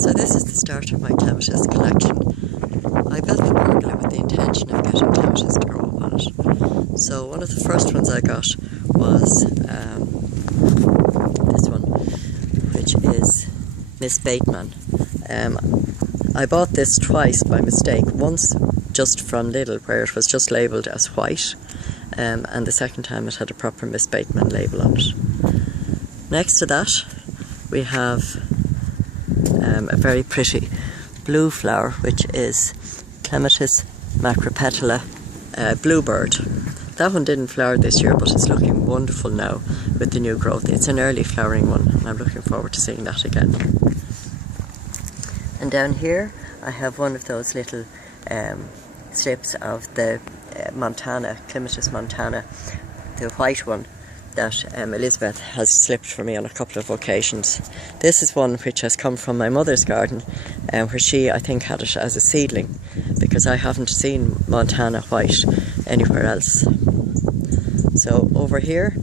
So this is the start of my clematis collection. I built the pergola with the intention of getting clematis to grow up on it. So one of the first ones I got was this one, which is Miss Bateman. I bought this twice by mistake. Once just from Lidl, where it was just labelled as white, and the second time it had a proper Miss Bateman label on it. Next to that we have a very pretty blue flower, which is Clematis macropetala bluebird. That one didn't flower this year, but it's looking wonderful now with the new growth. It's an early flowering one, and I'm looking forward to seeing that again. And down here I have one of those little slips of the Montana, Clematis montana, the white one that Elizabeth has slipped for me on a couple of occasions. This is one which has come from my mother's garden, where she, I think, had it as a seedling, because I haven't seen Montana white anywhere else. So over here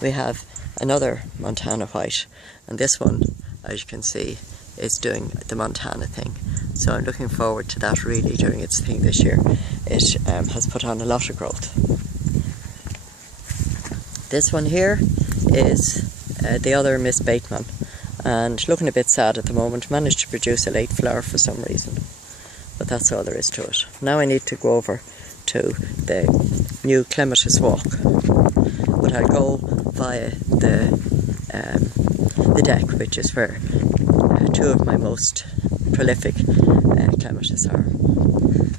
we have another Montana white, and this one, as you can see, is doing the Montana thing. So I'm looking forward to that really doing its thing this year. It has put on a lot of growth. This one here is the other Miss Bateman, and looking a bit sad at the moment. Managed to produce a late flower for some reason, but that's all there is to it. Now I need to go over to the new Clematis walk, but I'll go via the deck, which is where two of my most prolific Clematis are.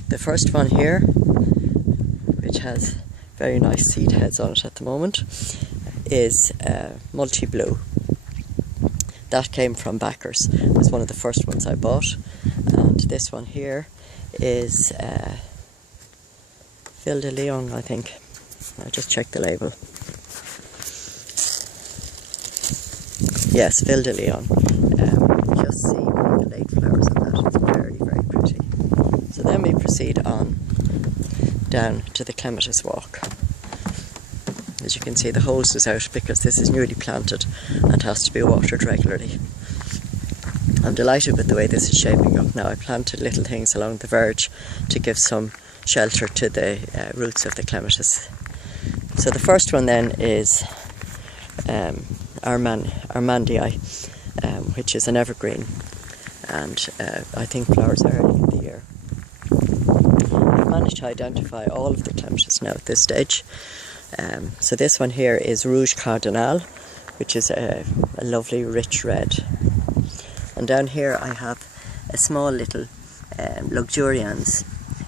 The first one here, which has very nice seed heads on it at the moment, is multi-blue. That came from Backers. It was one of the first ones I bought. And this one here is Ville de Lyon, I think. I just checked the label. Yes, Ville de Lyon. Just see the late flowers on that. It's very, very pretty. So then we proceed on down to the Clematis walk. As you can see, the hose is out because this is newly planted and has to be watered regularly. I'm delighted with the way this is shaping up now. I planted little things along the verge to give some shelter to the roots of the Clematis. So the first one then is Armandii, which is an evergreen, and I think flowers early in the year. I've managed to identify all of the Clematis now at this stage. So this one here is Rouge Cardinal, which is a lovely rich red. And down here I have a small little luxurians.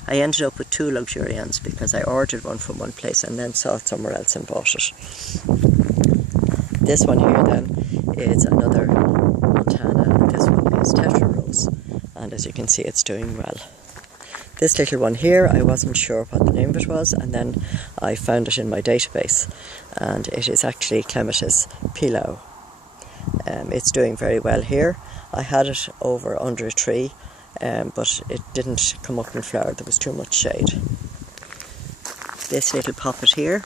I ended up with two luxurians because I ordered one from one place and then saw it somewhere else and bought it. This one here then is another Montana, and this one is Tetra Rose, and as you can see, it's doing well. This little one here, I wasn't sure what the name of it was, and then I found it in my database, and it is actually Clematis Pilau. It's doing very well here. I had it over under a tree, but it didn't come up and flower. There was too much shade. This little poppet here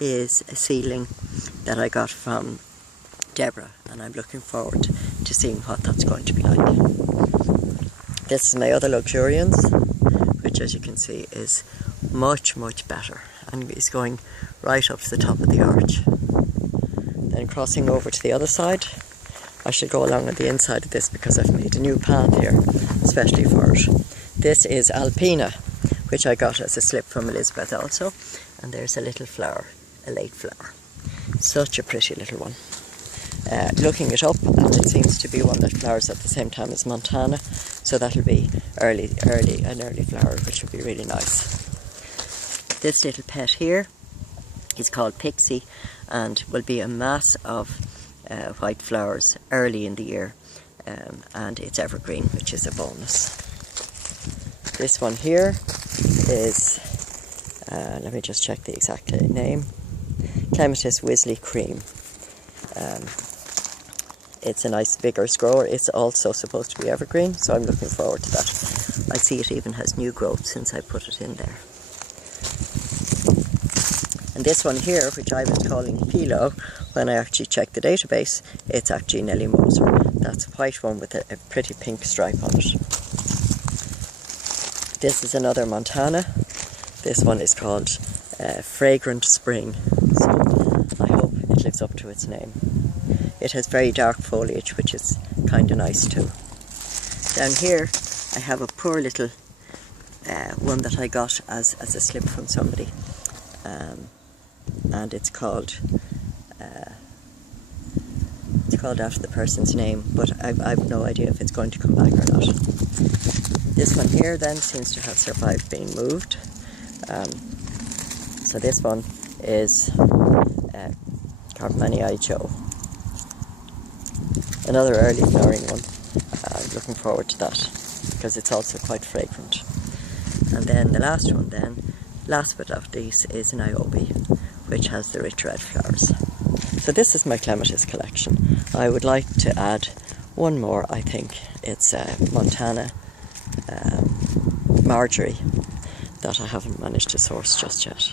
is a seedling that I got from Deborah, and I'm looking forward to seeing what that's going to be like. This is my other luxurians, which, as you can see, is much, much better and is going right up to the top of the arch. Then crossing over to the other side, I should go along on the inside of this because I've made a new path here, especially for it. This is Alpina, which I got as a slip from Elizabeth also, and there's a little flower, a late flower. Such a pretty little one. Looking it up, and it seems to be one that flowers at the same time as Montana, so that'll be an early flower, which will be really nice. This little pet here is called Pixie, and will be a mass of white flowers early in the year, and it's evergreen, which is a bonus. This one here is, let me just check the exact name, Clematis Wisley Cream. It's a nice vigorous grower. It's also supposed to be evergreen, so I'm looking forward to that. I see it even has new growth since I put it in there. And this one here, which I was calling Philo, when I actually check the database, it's actually Nellie Moser. That's a white one with a pretty pink stripe on it. This is another Montana. This one is called Fragrant Spring, so I hope it lives up to its name. It has very dark foliage, which is kind of nice too. Down here I have a poor little one that I got as a slip from somebody, and it's called after the person's name, but I've no idea if it's going to come back or not. This one here then seems to have survived being moved. So this one is Carbmanii Joe. Another early flowering one. I'm looking forward to that because it's also quite fragrant. And then the last one then, last but not least, is Niobe, which has the rich red flowers. So this is my clematis collection. I would like to add one more, I think. It's Montana Marjorie that I haven't managed to source just yet.